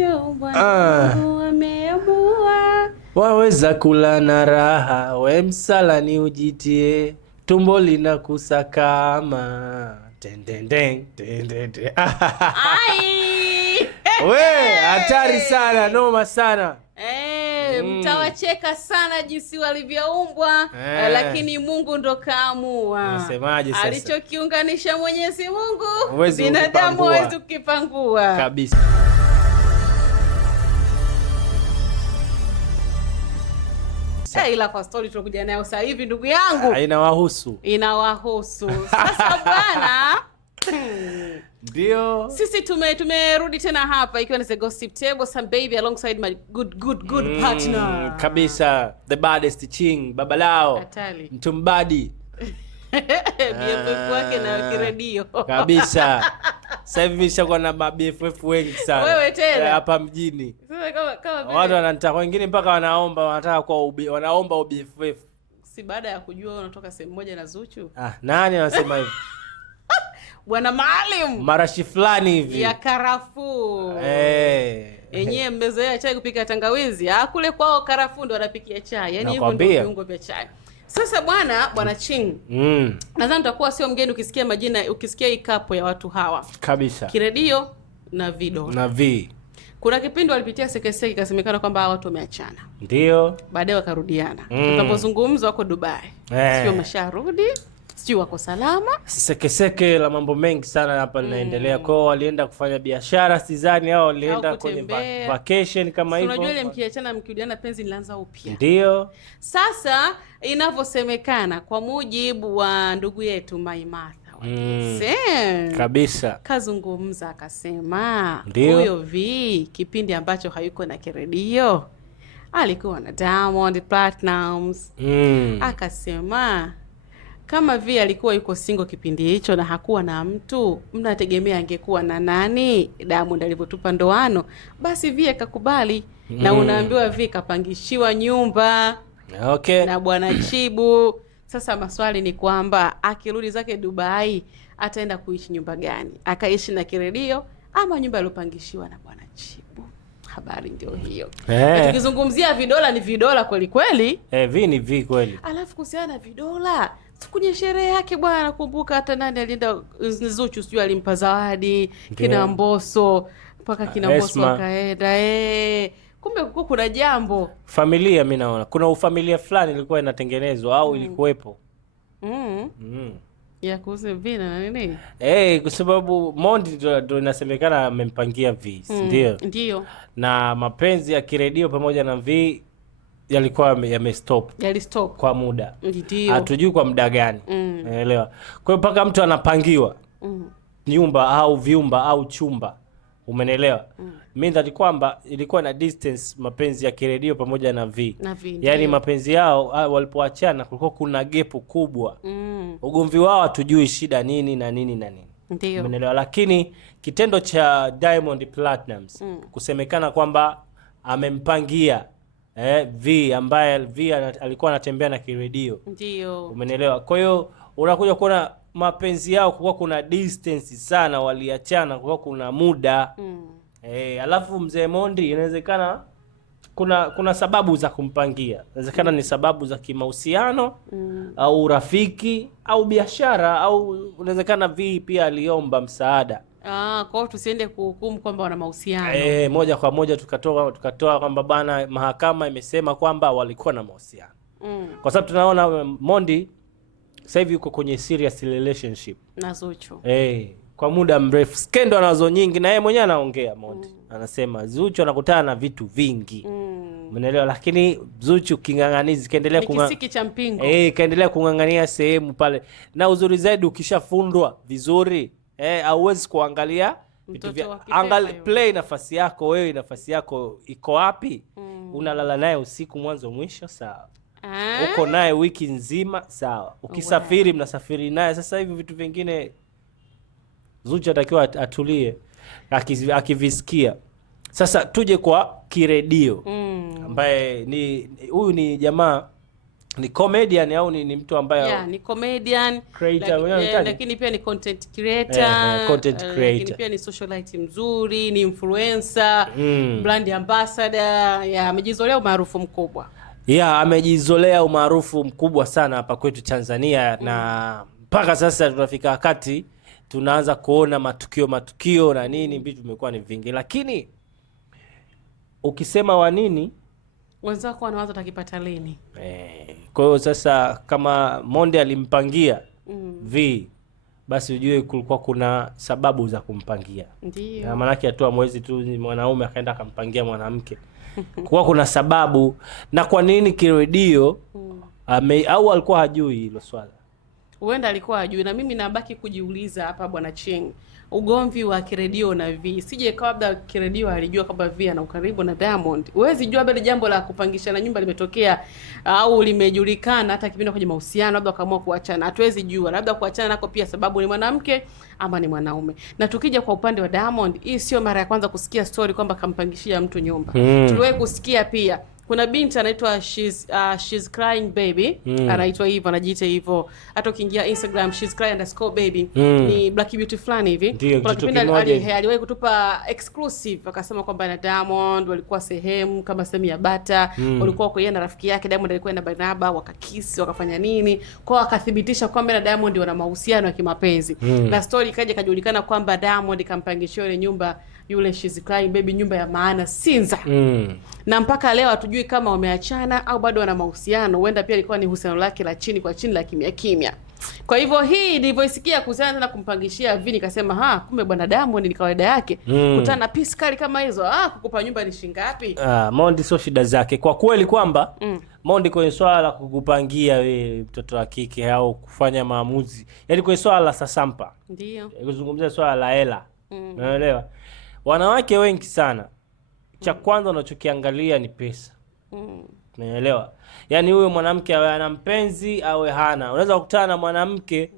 ulivyoumbwa Mungu ameamua. Waweza kula na raha, we msalani ujitie, tumbo lina kusakama. Tendendeng, tendendeng. Ai! We, hatari sana, noma sana. Mtawacheka sana jinsi walivyoumbwa, lakini Mungu ndo kaamua. Unasemaje sasa? Alichokiunganisha Mwenyezi Mungu, Huwezi binadamu hawezi kukipangua. Kabisa. Ila kwa story tunakuja nayo sasa hivi ndugu yangu, inawahusu. Sasa bwana, ndio sisi tumerudi tena hapa ikiwa ni The Gossip Table, some baby alongside my good partner. Kabisa, the baddest ching, babalao. Atali. Mtumbadi. BFF wake na kiredio. Kabisa. Sasa hivi nishakuwa na BFF wengi sana. Wewe tena hapa mjini. Kama vile watu wanataka, wengine mpaka wanataka kwa wanaomba BFF. Si baada ya kujua unatoka sehemu moja na Zuchu. Nani anasema hivi? Bwana Maalim. Marashi fulani hivi ya karafuu. Yenyewe mmezoea chai kupika tangawizi. Kule kwao karafuu ndo wanapikia chai. Yaani hivyo ndio viungo vya chai. Sasa bwana Ching. Nadhani utakuwa sio mgeni ukisikia majina, ukisikia hii kapo ya watu hawa. Kabisa. Kiredio na Vido. Na V. Kuna kipindi walipitia sekeseke ikasemekana kwamba watu wameachana. Ndio. Baadaye wakarudiana. Tunapozungumza wako Dubai. Sio masharudi. Sio wako salama. Sekeseke la mambo mengi sana hapa linaendelea. Kwao walienda kufanya biashara sidhani, au walienda kwenye vacation kama hivyo. Unajua ile mkiachana mkirudiana penzi linaanza upya. Ndio. Sasa inavyosemekana kwa mujibu wa ndugu yetu Maimartha kabisa kazungumza akasema huyo V kipindi ambacho hayuko na kiredio alikuwa na Diamond Platnumz. Akasema kama V alikuwa yuko single kipindi hicho na hakuwa na mtu, mnategemea angekuwa na nani? Diamond alivyotupa ndoano, basi V akakubali. Na unaambiwa V kapangishiwa nyumba na bwana Chibu. Sasa maswali ni kwamba akirudi zake Dubai ataenda kuishi nyumba gani? Akaishi na kiredio ama nyumba aliyopangishiwa na bwana Chibu? Habari ndio hiyo. Tukizungumzia vidola ni vidola kweli kweli. V ni V kweli. Alafu kuhusiana na vidola, kwenye sherehe yake bwana, nakumbuka hata nani alienda Zuchu, sijui alimpa zawadi kina Mbosso, mpaka kina Mbosso wakaenda. Kumbe kuna jambo familia, mimi naona kuna ufamilia fulani ilikuwa inatengenezwa au ilikuwepo ya kuuza vina na nini. Kwa sababu Mondi ndio inasemekana amempangia V, ndio na mapenzi ya kiredio pamoja na V yalikuwa yamestop kwa muda. Hatujui kwa muda gani. Unaelewa? Kwa hiyo mpaka mtu anapangiwa nyumba au vyumba au chumba. Umenelewa? Mimi ndani kwamba ilikuwa na distance mapenzi ya kiredio pamoja na V. Yaani mapenzi yao walipoachana kulikuwa kuna gap kubwa. Ugomvi wao hatujui shida nini na nini na nini. Ndio. Umenelewa? Lakini kitendo cha Diamond Platnumz kusemekana kwamba amempangia V ambaye V alikuwa anatembea na kiredio. Ndio. Umenelewa? Kwa hiyo unakuja kuona mapenzi yao kulikuwa kuna distance sana, waliachana kulikuwa kuna muda. Alafu mzee Mondi inawezekana kuna sababu za kumpangia. Inawezekana ni sababu za kimahusiano au urafiki au biashara, au inawezekana V pia aliomba msaada. Kwa hiyo tusiende kuhukumu kwamba wana mahusiano. Moja kwa moja tukatoa kwamba bana mahakama imesema kwamba walikuwa na mahusiano. Kwa sababu tunaona Mondi sasa hivi yuko kwenye serious relationship na Zuchu. Kwa muda mrefu. Skendo anazo nyingi na yeye mwenyewe anaongea Mondi. Anasema Zuchu anakutana na vitu vingi. Umeelewa? Lakini Zuchu king'ang'anizi kaendelea kisiki cha mpingo. Kaendelea kung'ang'ania sehemu pale. Na uzuri zaidi ukishafundwa vizuri, hauwezi kuangalia vitu vya play nafasi yako wewe, nafasi yako iko wapi? Unalala naye usiku mwanzo mwisho, sawa. Uko naye wiki nzima, sawa. Ukisafiri mnasafiri naye. Sasa hivi vitu vingine Zuchu atakiwa atulie akivisikia. Sasa tuje kwa kiredio ambaye huyu ni jamaa ni comedian au ni mtu ambaye ni comedian creator, lakini pia ni content creator, content creator. Lakini pia ni socialite mzuri, ni influencer, brand ambassador, amejizolea umaarufu mkubwa. Amejizolea umaarufu mkubwa sana hapa kwetu Tanzania, na mpaka sasa tunafika wakati tunaanza kuona matukio na nini, vitu vimekuwa ni vingi, lakini ukisema wa nini wenzako wanawaza utakipata lini. Kwa hiyo sasa kama Mondi alimpangia V, basi ujue kulikuwa kuna sababu za kumpangia. Ndio. Na maana yake atoa mwezi tu mwanaume akaenda akampangia mwanamke. Kwa kuna sababu. Na kwa nini kiredio au alikuwa hajui hilo swala? Huenda alikuwa hajui, na mimi nabaki kujiuliza hapa Bwana Cheng. Ugomvi wa kiredio na V, sije kabla kiredio alijua kwamba V ana ukaribu na Diamond. Huwezi jua bado jambo la kupangishana nyumba limetokea au limejulikana hata kipindi kwenye mahusiano, labda wakaamua kuachana. Hatuwezi jua, labda kuachana nako pia sababu ni mwanamke ama ni mwanaume. Na tukija kwa upande wa Diamond, hii sio mara ya kwanza kusikia story kwamba kampangishia mtu nyumba. Tuliwahi kusikia pia kuna binti anaitwa she's crying baby, anaitwa hivyo, anajiita hivyo. Hata ukiingia Instagram she's crying_baby, ni Black Beauty fulani hivi. Kwa kipindi aliwahi kutupa exclusive, akasema kwamba na Diamond walikuwa sehemu kama sehemu ya bata, walikuwa kwa yeye na rafiki yake Diamond alikuwa na Barnaba, wakakisi wakafanya nini, kwa akathibitisha kwamba na Diamond wana mahusiano ya kimapenzi. Na story ikaja kajulikana kwamba Diamond kampangishia ile nyumba yule she's crying baby, nyumba ya maana Sinza. Na mpaka leo hatujui kama wameachana au bado wana mahusiano. Huenda pia ilikuwa ni uhusiano lake la chini kwa chini la kimya kimya. Kwa hivyo hii nilivyoisikia kuhusiana tena kumpangishia Vini, nikasema kumbe bwana Diamond ni kawaida yake kutana na pisi kali kama hizo. Kukupa nyumba ni shilingi ngapi? Mondi sio shida zake kwa kweli, kwamba Mondi kwenye swala la kukupangia wewe mtoto wa kike au kufanya maamuzi, yaani kwenye swala la sasampa, ndio kuzungumzia swala la hela, unaelewa? Wanawake wengi sana, cha kwanza unachokiangalia ni pesa. Unaelewa? Yaani huyo mwanamke awe ana mpenzi awe hana. Unaweza kukutana na mwanamke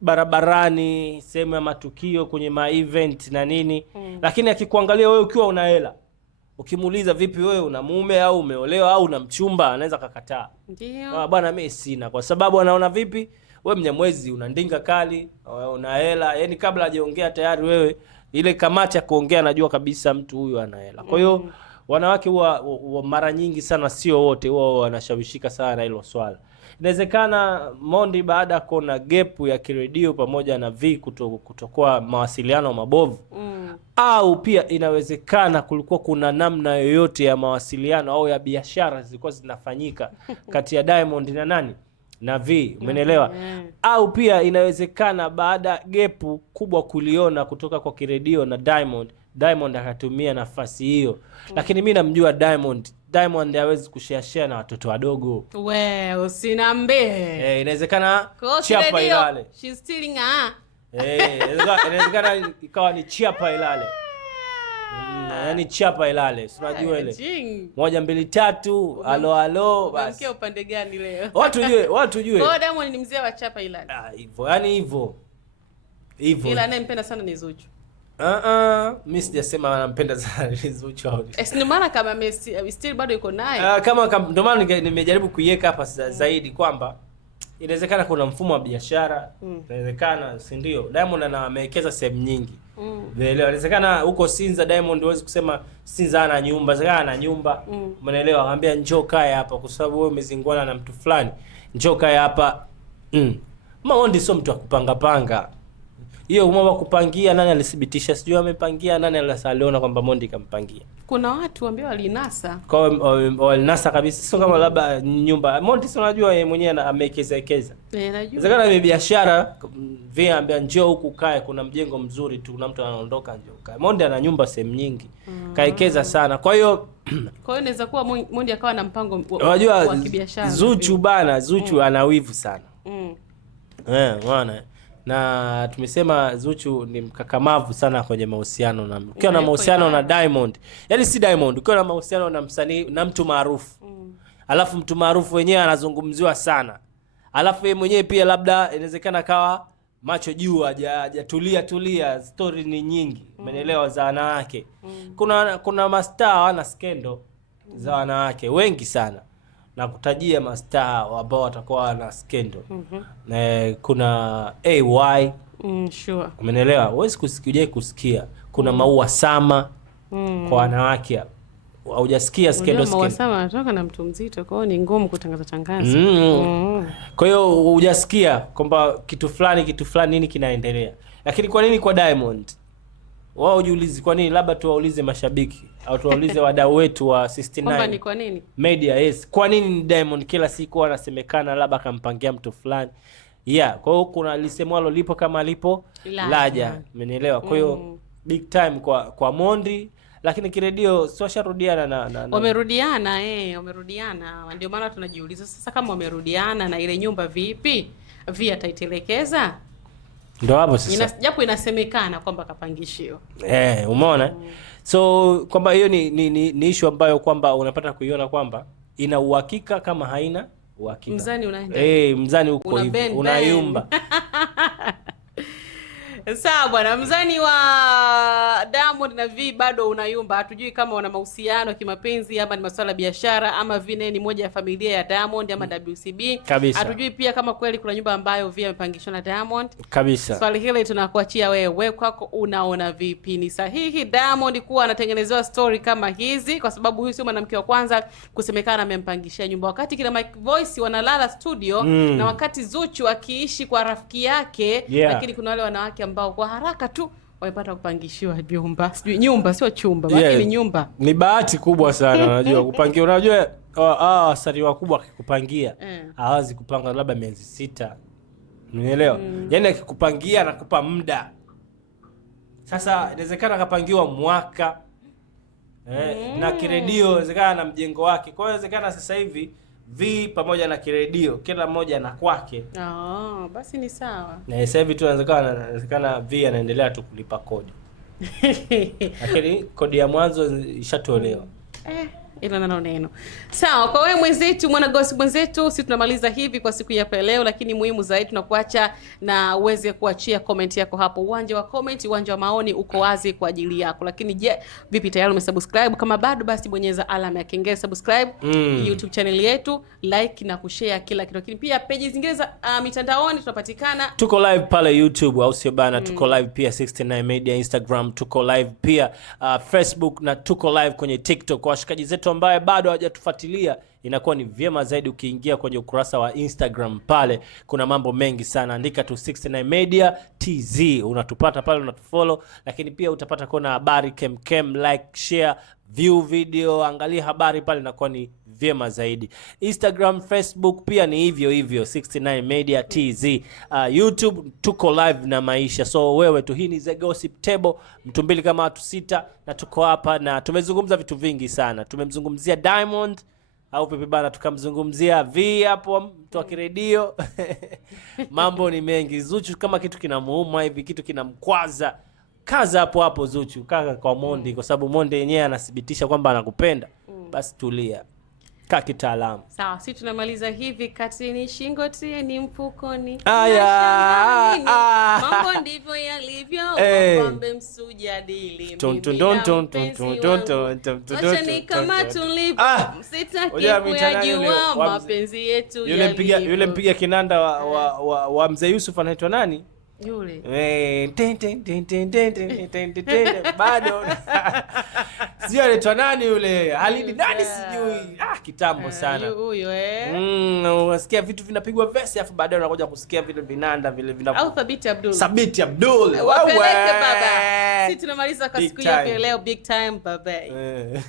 barabarani, sehemu ya matukio, kwenye ma-event na nini, lakini akikuangalia wewe ukiwa una hela, ukimuuliza vipi wewe una mume au umeolewa au una mchumba, anaweza kakataa. Ndio. Bwana mimi sina, kwa sababu anaona vipi wewe Mnyamwezi una ndinga kali, una hela, yaani kabla hajaongea tayari wewe ile kamati ya kuongea anajua kabisa mtu huyu ana hela. Kwa hiyo wanawake huwa mara nyingi sana, sio wote, huwa wanashawishika sana hilo swala. Inawezekana Mondi baada ya kuona gap ya kiredio pamoja na V kutokuwa mawasiliano mabovu, au pia inawezekana kulikuwa kuna namna yoyote ya mawasiliano au ya biashara zilikuwa zinafanyika kati ya Diamond na nani na V, umeelewa? Au pia inawezekana baada gepu kubwa kuliona kutoka kwa kiredio na Diamond akatumia nafasi hiyo. Lakini mimi namjua Diamond hawezi kushare na watoto wadogo. Wewe usinambie. Inawezekana chapa ilale. She's stealing inawezekana ikawa ni chapa ilale. Yaani chapa ilale. Unajua ile. 1 2 3, halo basi. Unamkia upande gani leo? Watu jue. Kwa Diamond ni mzee wa chapa ilale. Hivyo. Yaani hivyo. Ila anayempenda sana ni Zuchu. Mimi sijasema anampenda sana Zuchu au. Ndio maana kama still bado yuko naye. Ndio maana nimejaribu kuiweka hapa zaidi kwamba inawezekana kuna mfumo wa biashara, inawezekana, si ndio? Diamond amewekeza sehemu nyingi. Unaelewa? Inawezekana huko Sinza Diamond huwezi kusema Sinza ana nyumba, inawezekana ana nyumba. Umeelewa? Anambia njoo kae hapa kwa sababu wewe umezingwana na mtu fulani. Njoo kae hapa. Mondi sio mtu wa kupanga panga. Hiyo mambo kupangia, nani alithibitisha? Sijui amepangia, nani aliona kwamba Mondi kampangia. Kuna watu ambao walinasa. Kwa walinasa kabisa, sio kama labda nyumba. Mondi si unajua yeye mwenyewe amewekeza. Najua. Inawezekana ni biashara, vile ambia njoo huku kae, kuna mjengo mzuri tu, kuna mtu anaondoka njoo kae. Mondi ana nyumba sehemu nyingi. Kaekeza sana. Kwa hiyo inaweza kuwa Mondi akawa na mpango wa kibiashara. Zuchu ana wivu sana. Bwana. Na tumesema Zuchu ni mkakamavu sana kwenye mahusiano, na ukiwa na mahusiano na Diamond, yaani si Diamond, ukiwa na mahusiano na msanii na mtu maarufu, alafu mtu maarufu wenyewe anazungumziwa sana, alafu yeye mwenyewe pia labda inawezekana kawa macho juu, hajatulia, story ni nyingi, umeelewa, za wanawake. Kuna mastaa wana skendo za wanawake wengi sana. na kutajia mastaa ambao watakuwa na scandal. Kuna AY. Sure. Umeelewa? Huwezi kusikia. Kuna Maua Sama kwa wanawake. Haujasikia scandal. Maua Sama anatoka na mtu mzito, kwa hiyo ni ngumu kutangaza. Kwa hiyo hujasikia kwamba kitu fulani nini kinaendelea. Lakini kwa nini kwa Diamond? Wao hujiulizi kwa nini? Labda tuwaulize mashabiki au tuwaulize wadau wetu wa 69. Kwamba ni kwa nini? Media, yes. Kwa nini ni Diamond kila siku anasemekana labda akampangia mtu fulani? Kwa hiyo kuna lisemwalo lipo kama lipo laja. Umenielewa? Kwa hiyo big time kwa Mondi, lakini kiredio sio sharudiana na wamerudiana wamerudiana. Ndio maana tunajiuliza sasa kama wamerudiana na ile nyumba vipi? Ataitelekeza? Ndio hapo sasa. Japo inasemekana kwamba kapangishiwa. Umeona? So kwamba hiyo ni issue ambayo kwamba unapata kuiona kwamba ina uhakika kama haina uhakika. Mzani unaenda. Mzani uko hivi unayumba. Sawa bwana, mzani wa Diamond na V bado unayumba. Hatujui kama wana mahusiano kimapenzi ama ni masuala ya biashara ama V ni moja ya familia ya Diamond ama WCB. Hatujui pia kama kweli kuna nyumba ambayo V amepangishwa na Diamond. Swali hili tunakuachia wewe kwako, unaona vipi? Ni sahihi Diamond kuwa anatengenezewa story kama hizi? Kwa sababu huyu sio mwanamke wa kwanza kusemekana amempangishia nyumba. Wakati kina Mike Voice wanalala studio na wakati Zuchu akiishi kwa rafiki yake, lakini kuna wale wanawake ambao kwa haraka tu wamepata kupangishiwa nyumba. Sijui nyumba sio chumba, bali ni nyumba. Ni bahati kubwa sana unajua kupangia. Unajua wasanii wakubwa akikupangia hawazi kupanga labda miezi 6. Unielewa? Yaani akikupangia anakupa muda. Sasa inawezekana akapangiwa mwaka. Na kiredio inawezekana na mjengo wake. Kwa hiyo inawezekana sasa hivi V pamoja na kiredio kila mmoja na kwake. Basi ni sawa. Na sasa hivi tu inawezekana V anaendelea tu kulipa kodi. Lakini kodi ya mwanzo ishatolewa. Ila neno. Sawa, kwa wewe mwenzetu, mwana gossip mwenzetu, sisi tunamaliza hivi kwa siku ya leo, lakini muhimu zaidi tunakuacha na uweze kuachia comment yako hapo. Uwanja wa comment, uwanja wa maoni uko wazi kwa ajili yako. Lakini je, vipi tayari umesubscribe? Kama bado basi bonyeza alama ya kengele, subscribe YouTube channel yetu, like na kushare kila kitu. Lakini pia page zingine za mitandaoni tunapatikana. Tuko live pale YouTube au sio bana? Tuko live pia 69 Media Instagram, tuko live pia Facebook na tuko live kwenye TikTok. Kwa washikaji zetu ambaye bado hawajatufuatilia, inakuwa ni vyema zaidi ukiingia kwenye ukurasa wa Instagram. Pale kuna mambo mengi sana, andika tu 69 Media TZ, unatupata pale, unatufollow. Lakini pia utapata kuona habari kem, like, share, view video, angalia habari pale, inakuwa ni vyema zaidi. Instagram, Facebook pia ni hivyo 69 Media TZ. YouTube tuko live na maisha. So wewe tu, hii ni The Gossip Table, mtu mbili kama watu 6, na tuko hapa na tumezungumza vitu vingi sana. Tumemzungumzia Diamond au pepe bana, tukamzungumzia V hapo mtu wa kiredio. Mambo ni mengi. Zuchu kama kitu kinamuuma hivi, kitu kinamkwaza, kaza hapo Zuchu, kaka kwa Mondi, kwa sababu Mondi yenyewe anathibitisha kwamba anakupenda. Basi tulia. Kaa kitaalamu. Sawa, sisi tunamaliza hivi. Katini shingo tieni mfukoni. Mambo ndivyo yalivyo. Wapambe msujadili. Wachani kama tulivyo. Msitaki kuyajua mapenzi yetu yalivyo. Yule mpiga kinanda wa Mzee Yusuf anaitwa nani? Yule. Bado. Sio anaitwa nani yule? Halidi nani sijui. Kitambo sana. Huyo unasikia vitu vinapigwa verse afu baadaye unakuja kusikia vile vinanda vile vinapo. Au Thabiti Abdul. Thabiti Abdul. Wapeleke baba. Sisi tunamaliza kwa siku ya leo, big time, bye bye.